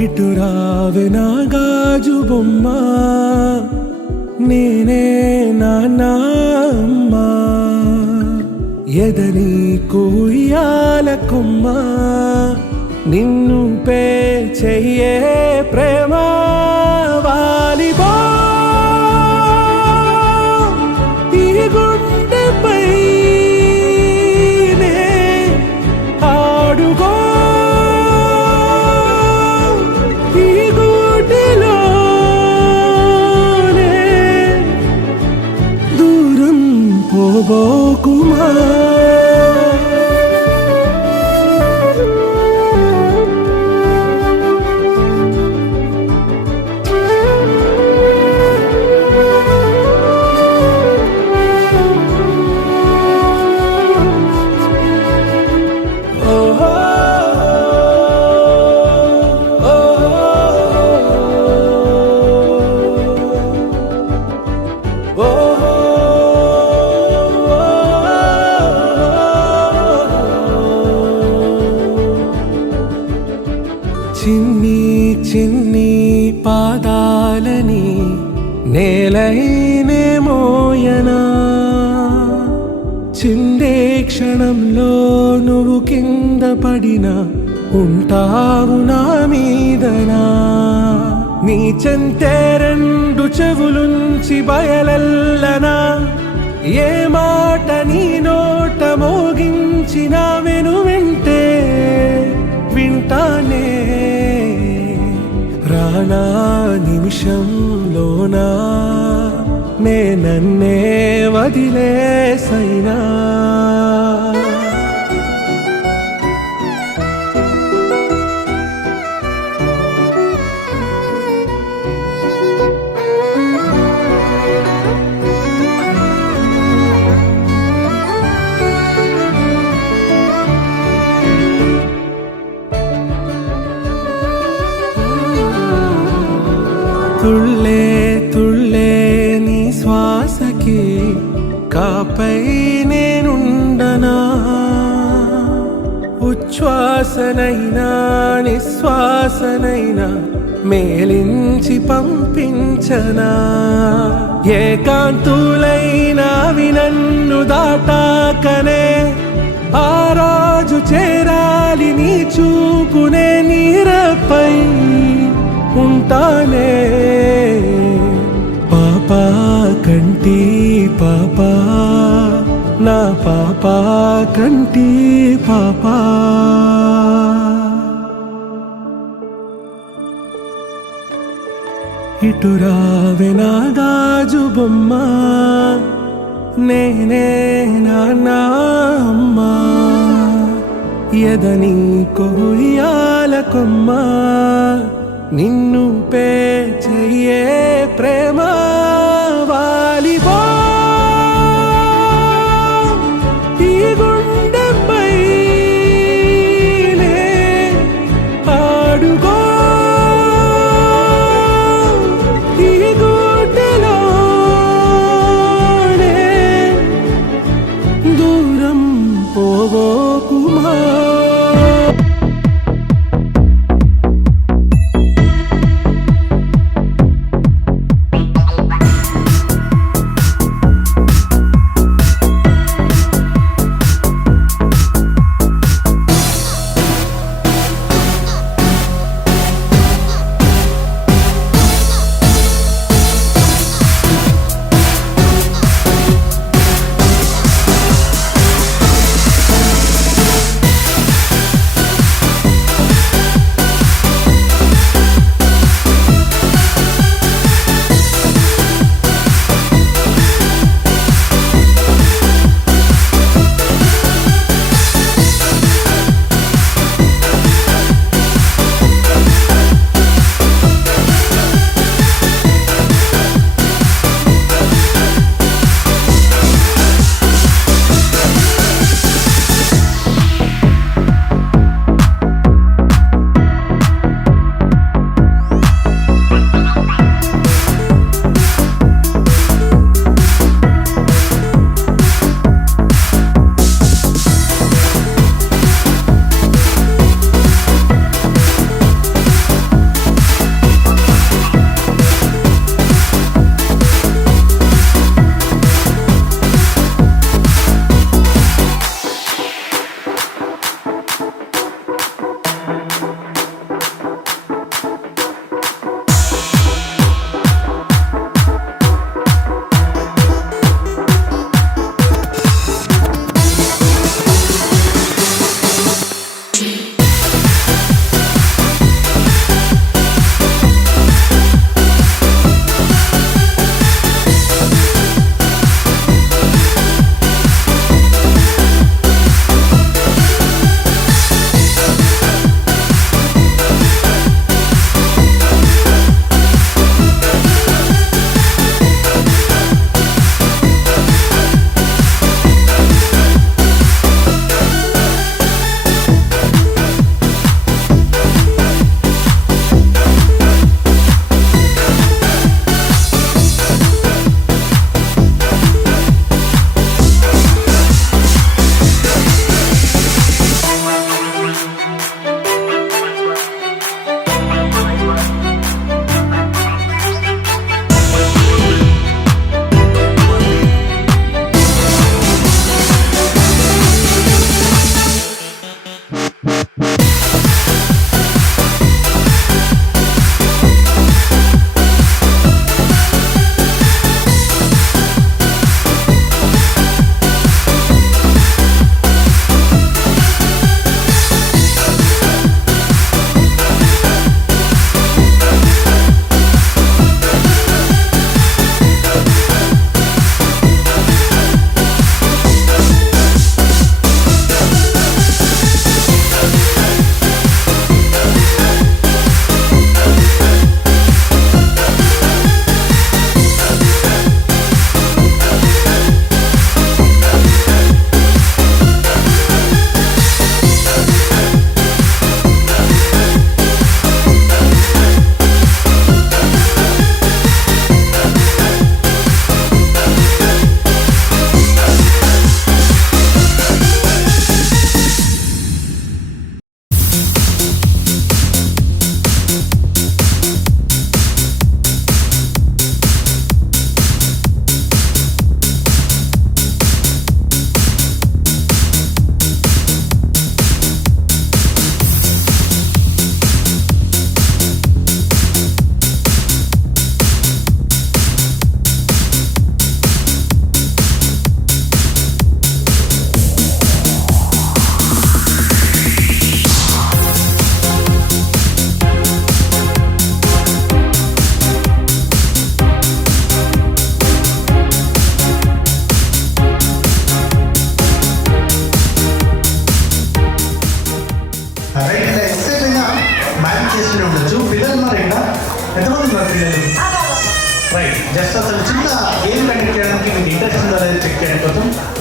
ఇటు రావే నా గాజు బొమ్మ, నేనే నాన్న అమ్మ. ఎదని కొయ్యాల కొమ్మ, నిన్ను పే చెయ్యే ప్రేమ వాలిబా. ఈ గుండెపై నే ఆడుగో, ఈ గూటిలోనే దూరం పోబోకుమా. చిన్ని చిన్ని పాదాలని నేలైనే మోయనా, చిందే క్షణంలో నువ్వు కింద పడినా ఉంటావు నా మీదనా. నీ చెంతే రెండు చెవులుంచి బయలెల్లనా, ఏ మాట నీ నోట మోగించిన వెను వింటే వింటానే. రానా నిమిషంలోనా నే నన్నే వదిలేసైనా. తుళ్ళే తుళ్ళే నీ శ్వాసకి కాపై నేనుండనా, ఉచ్ఛ్వాసనైనా నిశ్వాసనైనా మేలించి పంపించనా. ఏకాంతులైనవి నన్ను దాటాకనే ఆ రాజు చేరాలి నీ చూపునే నీరపై ఉంటానే. పాపా కంటి పాపా, నా పాపా కంటి పాపా. ఇటు రావే నా గాజు బొమ్మ, నేనే నాన్న అమ్మ. ఎదని కొయ్యాల కొమ్మ, నిన్ను పే చెయ్యే ప్రేమ వాలిబా. ఈ గుండెపై నే ఆడుగో, ఈ గూటిలోనే దూరం పోబోకుమా.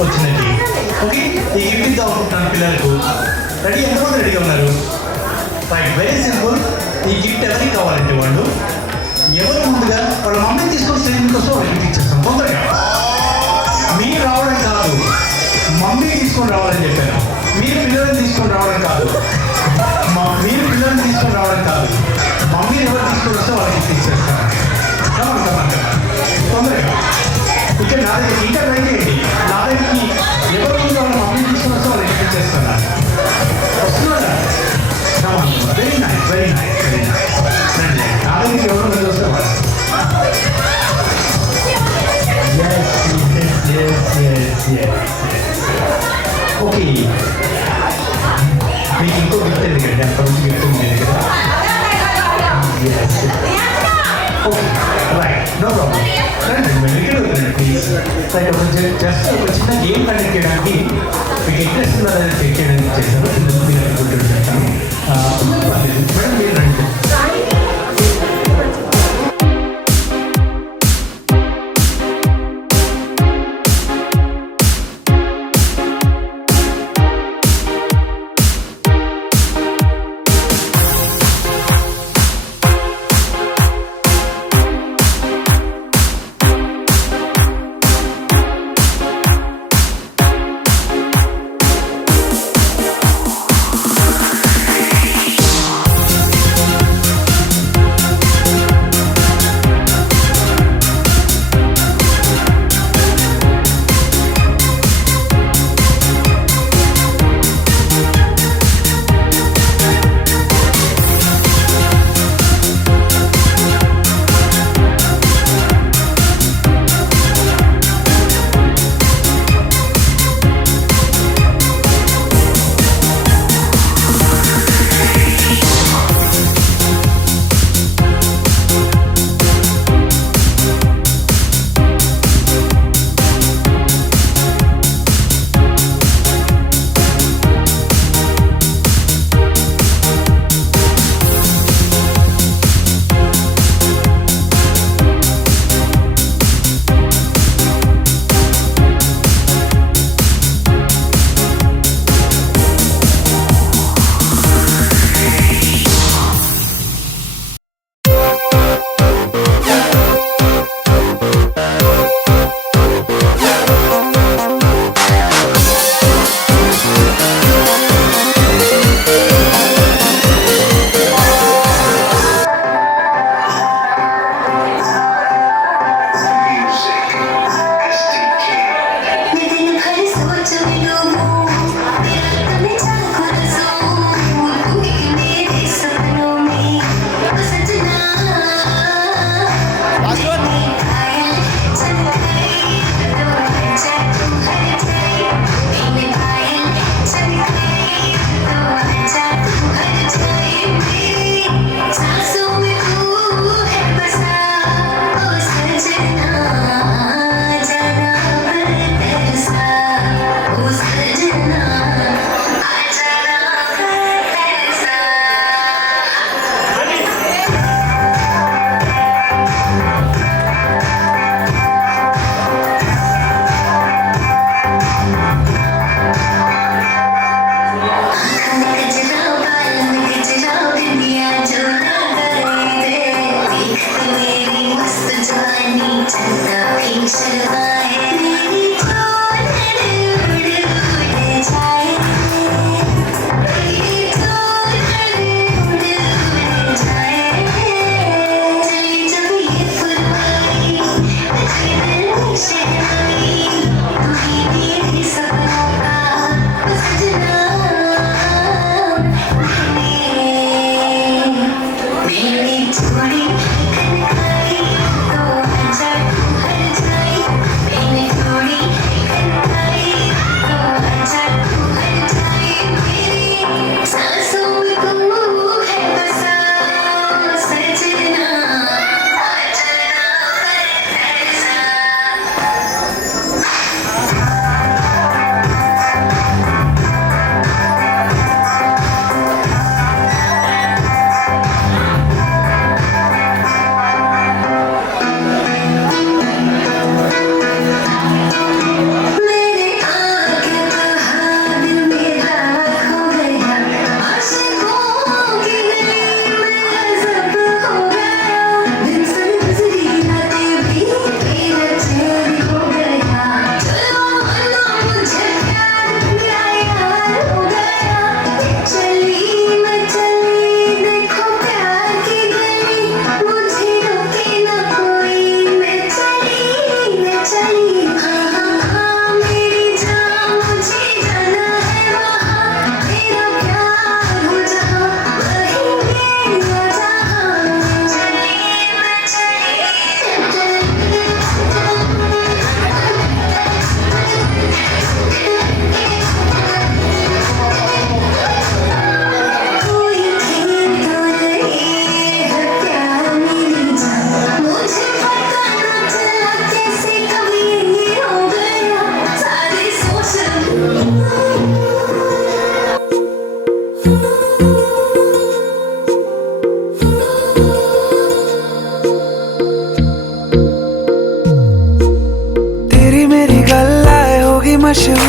వచ్చిన గిఫ్ట్. ఓకే, ఈ గిఫ్ట్ ఇద్దాం అనుకుంటున్నాను పిల్లలకు. రెడీ? ఎంతమంది రెడీగా ఉన్నారు? Right, very simple. ఈ గిఫ్ట్ ఎవరికి కావాలంటే వాళ్ళు ఎవరు ముందుగా వాళ్ళ మమ్మీని తీసుకొని స్టేజ్ కోసం వాళ్ళకి గిఫ్ట్ ఇచ్చేస్తాం తొందరగా. మీరు రావడం కాదు, మమ్మీ తీసుకొని రావాలని చెప్పాను. మీరు పిల్లల్ని తీసుకొని రావడం కాదు, మీరు పిల్లల్ని తీసుకొని రావడం కాదు, మమ్మీని ఎవరు తీసుకొని వస్తే వాళ్ళకి గిఫ్ట్ ఇచ్చేస్తాను. తొందరగా ఇక్కడ నా దగ్గర ఇంకా ట్రై చేయండి. నా దగ్గరికి ఎవరు ముందు వాళ్ళ మమ్మీని తీసుకొని వస్తే వాళ్ళకి గిఫ్ట్ ఇచ్చేస్తున్నాను. వస్తున్నారా? Very nice, very nice, very nice. నా దగ్గరికి ఎవరు ముందు వస్తే వాళ్ళు. ఓకే, మీకు ఇంకో గిఫ్ట్ ఎందుకండి? అక్కడ నుంచి గిఫ్ట్ ఉంది కదా. Okay, right, no problem. రండి, ఇక్కడ వద్దండి ప్లీజ్. రైట్, జస్ట్ ఒక చిన్న గేమ్ కండక్ట్ చేయడానికి మీకు ఇంట్రెస్ట్ ఉన్నదని చెక్ చేయడానికి చేశాను. పిల్లలు మీరు అనుకుంటుంటాను. మేడం మీరు రండి.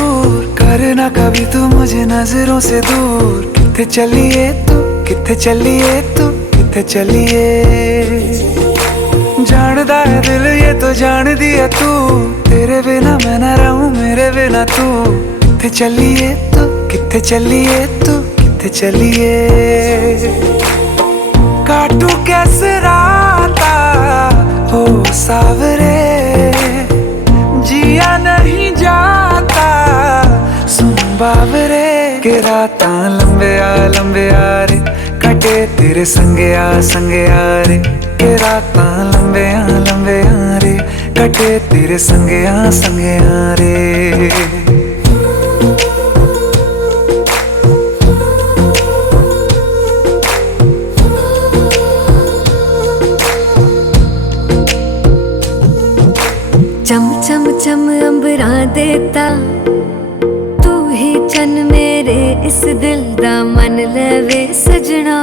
मशहूर, करना कभी तू मुझे नजरों से दूर। किथे चलिए तू, किथे चलिए तू, किथे चलिए। जानदा है दिल ये तो जान दिया तू, तेरे बिना मैं न रहूं मेरे बिना तू। किथे चलिए तू, किथे चलिए तू, किथे चलिए। काटू कैसे राता हो सावरे, जिया नहीं जाता सुन बावरे। के राता लंबे आ रे, कटे तेरे संगे आ रे। के राता लंबे आ रे, कटे तेरे संगे आ रे। चम चम चम अंबरा देता, तू ही चन मेरे इस दिल दा मन लवे सजना।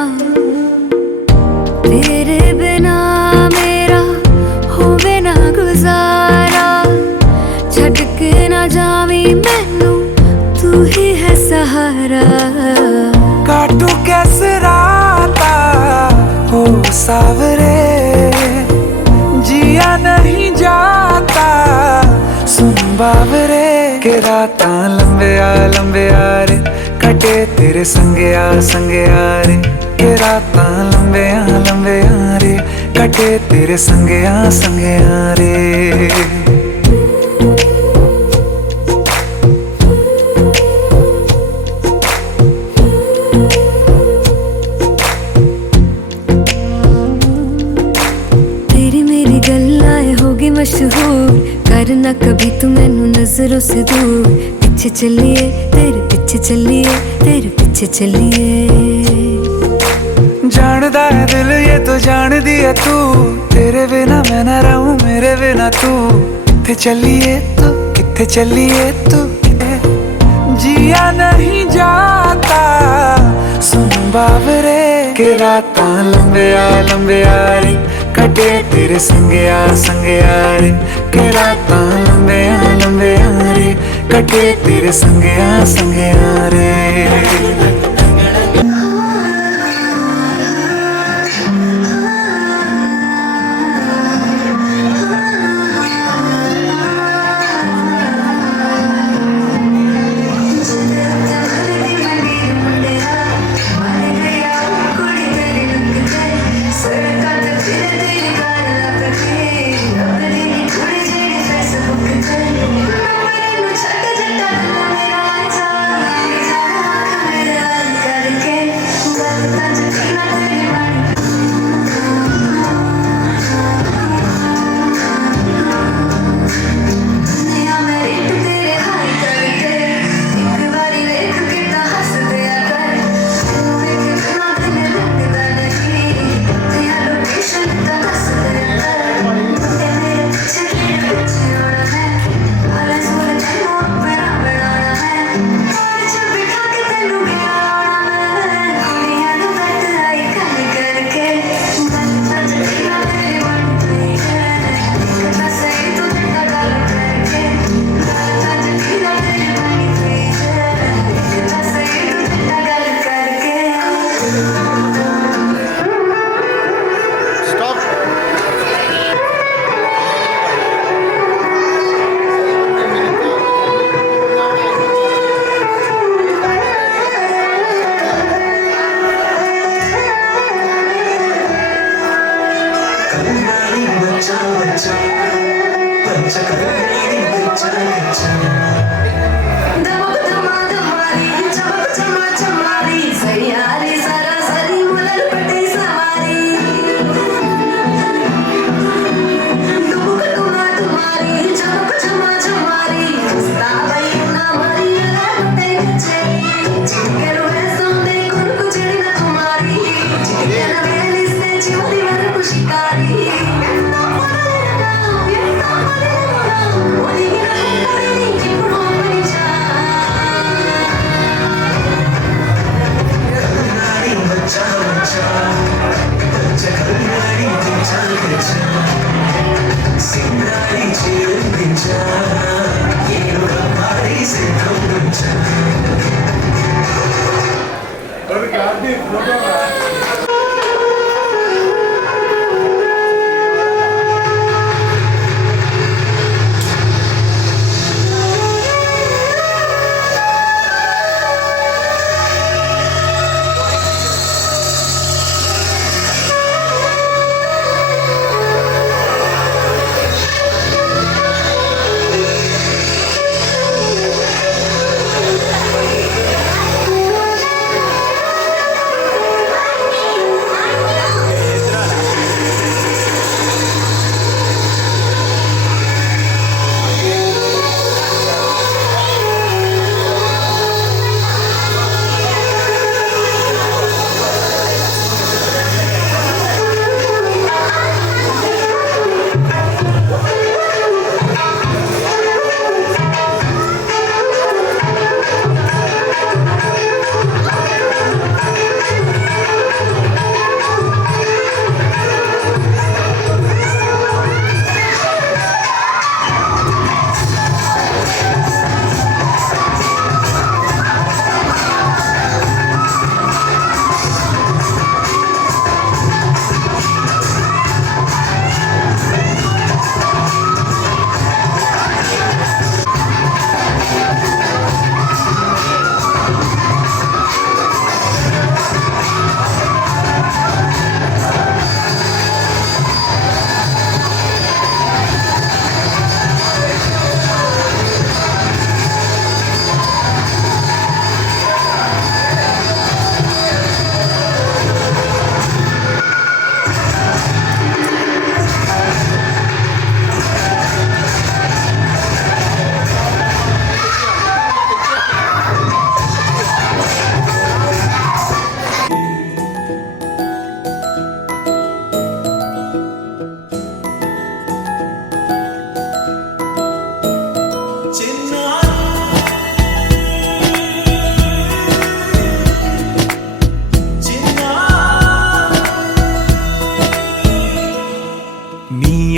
तेरे बिना मेरा होवे ना गुजारा, छड़ के ना जावी मैनू तू ही है सहारा। काटू कैसे राता हो सावरे, जिया नहीं जाता सुन बावरे। के राता लंबे आ रे, कटे तेरे संगे आ रे। के राता लंबे आ रे, कटे तेरे संगे आ रे। मशहूर, करना कभी तू मैनू नजरों से दूर। पीछे चलिए तेरे पीछे चलिए, तेरे पीछे चलिए। जानदा है दिल ये तो जान दिया तू, तेरे बिना मैं न रहूं मेरे बिना तू। किथे चलिए तू, किथे चलिए तू, जिया नहीं जाता सुन बावरे। के राता लंबे आ रे, कटे तेरे संगे आ रे। के राता लंबे आ रे, कटे तेरे संगे आ रे।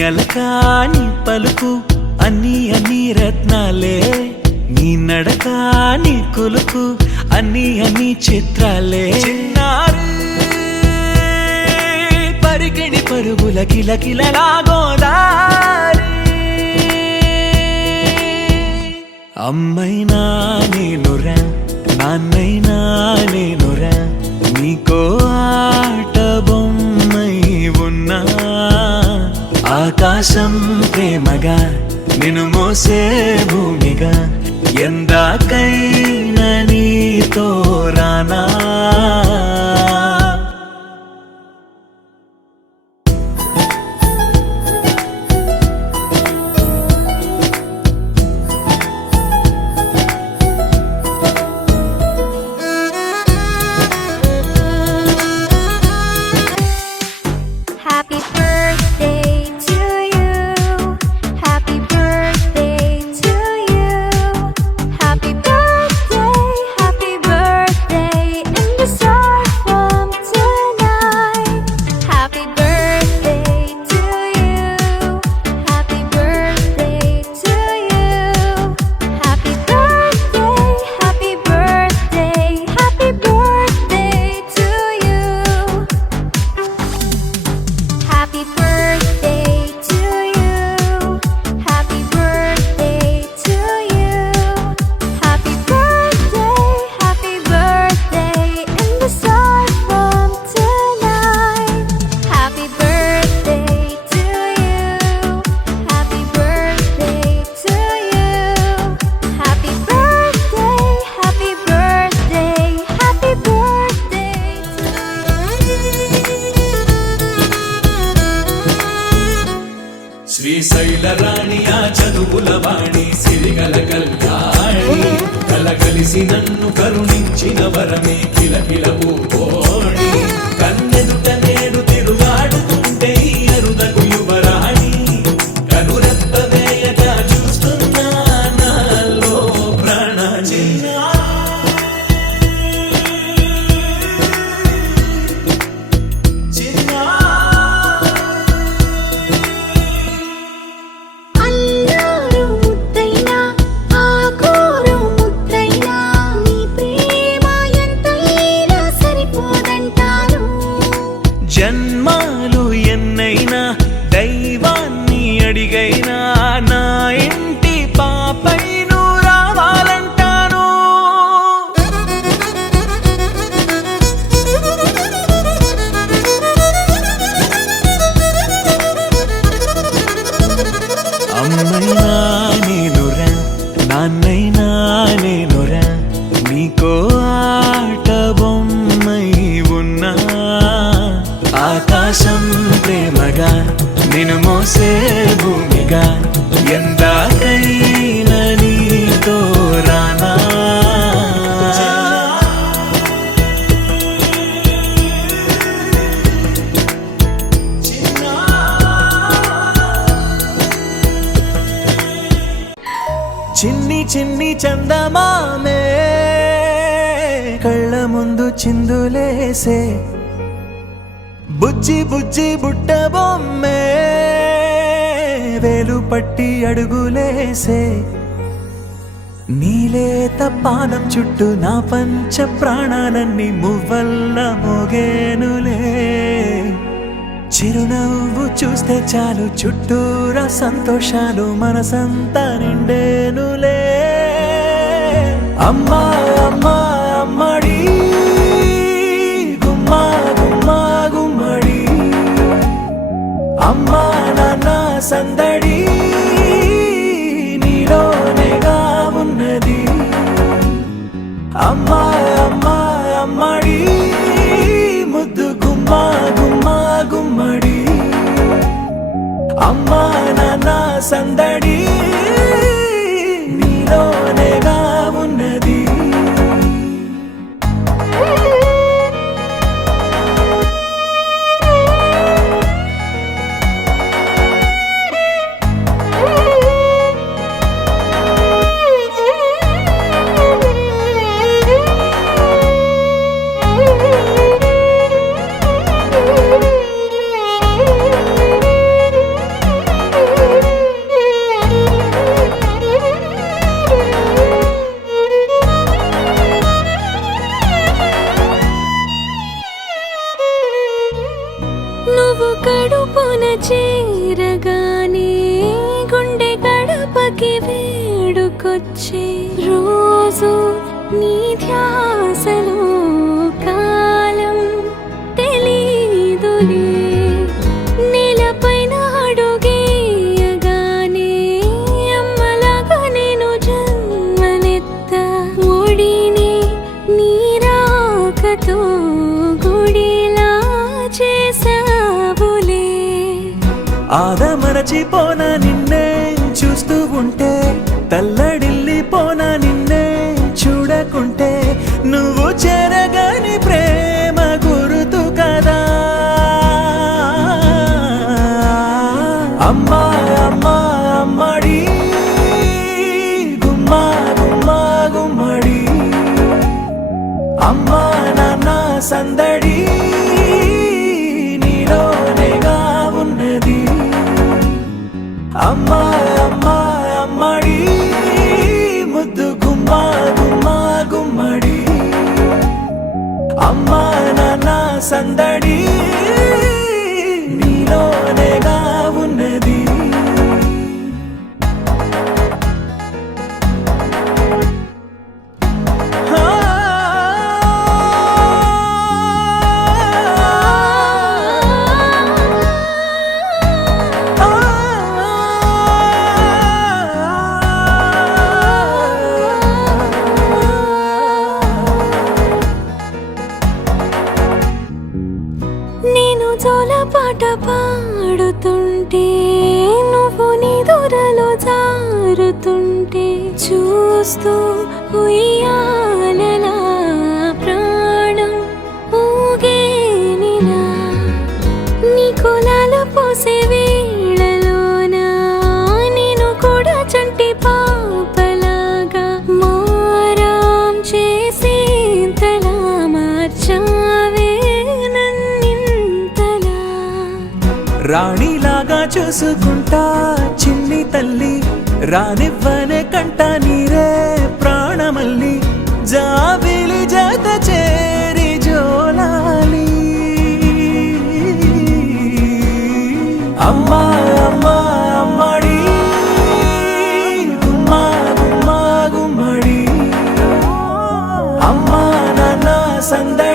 అలకా నీ పలుకు అన్నీ అన్నీ రత్నాలే, నీ నడక నీ కులుకు అన్నీ అన్నీ చిత్రాలే. చిన్నారి పరికిణి పరుగుల కిలకిలలా గోదారి, అమ్మైనా నేనురా నాన్నైనా నేనురా, నీకో ఆట బొమ్మై ఉన్నా. ఆకాశం ప్రేమగా నిన్ను మోసే భూమిగా, ఎందాకైనా నీతో రానా. Happy birthday to you. Happy birthday to you. Happy birthday, happy birthday in the start from tonight. Happy birthday to you. Happy birthday to you. Happy birthday, happy birthday, happy birthday to you. Happy birthday to you. Happy birthday to you. Happy birthday in the start from tonight. Happy birthday to you. Happy birthday to you. Happy birthday, happy birthday, happy birthday to you. Srisaila రాణి ఆ చదువుల వాణి, సిరిగల కళ్యాణి, కలగలిసి నన్ను కరుణించిన వరమే కిలకిల పూకోణి. కన్నెదుట నేడు తిరుగాడుతుంటే ఈ అరుదకు యువరాణి, కనురెప్ప వేయక చూస్తున్నా నాలో ప్రాణ. అల్లారు ముద్దైనా ఆకోరు ముద్దైనా, నీ ప్రేమ ఎంతైనా సరిపోదంటాను. జన్మాలు ఎన్నైనా దైవాన్ని అడిగైనా, నా ఇంటి పాపై నువ్వు రావాలంటాను. అమ్మైనా నేనురా నాన్నైనా నేనురా, నీకో ఆట బొమ్మై ఉన్నా. ఆకాశం ప్రేమగా నిన్ను మోసే భూమిగా, ఎందాకైనా నీతో రానా. చిన్ని చిన్ని చందమామే కళ్ళ ముందు చిందులేసే, బుజ్జి బుజ్జి బుట్ట బొమ్మే వేలు పట్టి అడుగులేసే. నీలేత పానం చుట్టూ నా పంచ ప్రాణాలన్నీ మువ్వల్ల మోగేనులే. చిరునవ్వు చూస్తే చాలు చుట్టూరా సంతోషాలు మనసంతా నిండేనులే. అమ్మా అమ్మా అమ్మడి గుమ్మా గుమ్మా గుమ్మడి, అమ్మా నాన్న సందడి నీలోనేగా ఉన్నది. అమ్మా అమ్మా అమ్మడి ముద్దు గుమ్మా గుమ్మా గుమ్మడి, అమ్మా నాన్న సందడి నీలోనేగా ఉన్నది. నీ ధ్యాసలో కాలం తెలీదులే నేలపైన అడుగేయగానే అమ్మలాగా నేను జన్మనెత్త ఒడిని నీ రాకతో గుడిలా చేసావులే ఆదమరచిపోనా నిన్నే చూస్తూ ఉంటే తల్లడిల్లిపోనా నిన్నే చూడకుంటే నువ్వు చెరగని ప్రేమ గురుతు కదా అమ్మా అమ్మా అమ్మడి గుమ్మా గుమ్మా గుమ్మడి అమ్మా నాన్న సందడి నీలోనేగా ఉన్నది అమ్మా అమ్మా అమ్మడి ముద్దు గుమ్మా గుమ్మా గుమ్మడి అమ్మా నాన్న సందడి నీలోనేగా ఉన్నది నేను జోలపాట పాడుతుంటే నువ్వు నీ దూరలో జారుతుంటే చూస్తూ ఉయ్యాలలా ప్రాణం ఊగేనిలా నీ కులాల పోసే వేళలోన నేను కూడా చంటి పాపలాగా మారాం చేసేంతలా మార్చావే రాణిలాగా చూసుకుంటా చిన్ని తల్లి రానివ్వనే కంట నీరే ప్రాణమల్లి జాబిలి జత చేరి జోలాలి అమ్మా అమ్మా అమ్మడి గుమ్మా గుమ్మా గుమ్మడి అమ్మా నాన్న సందడి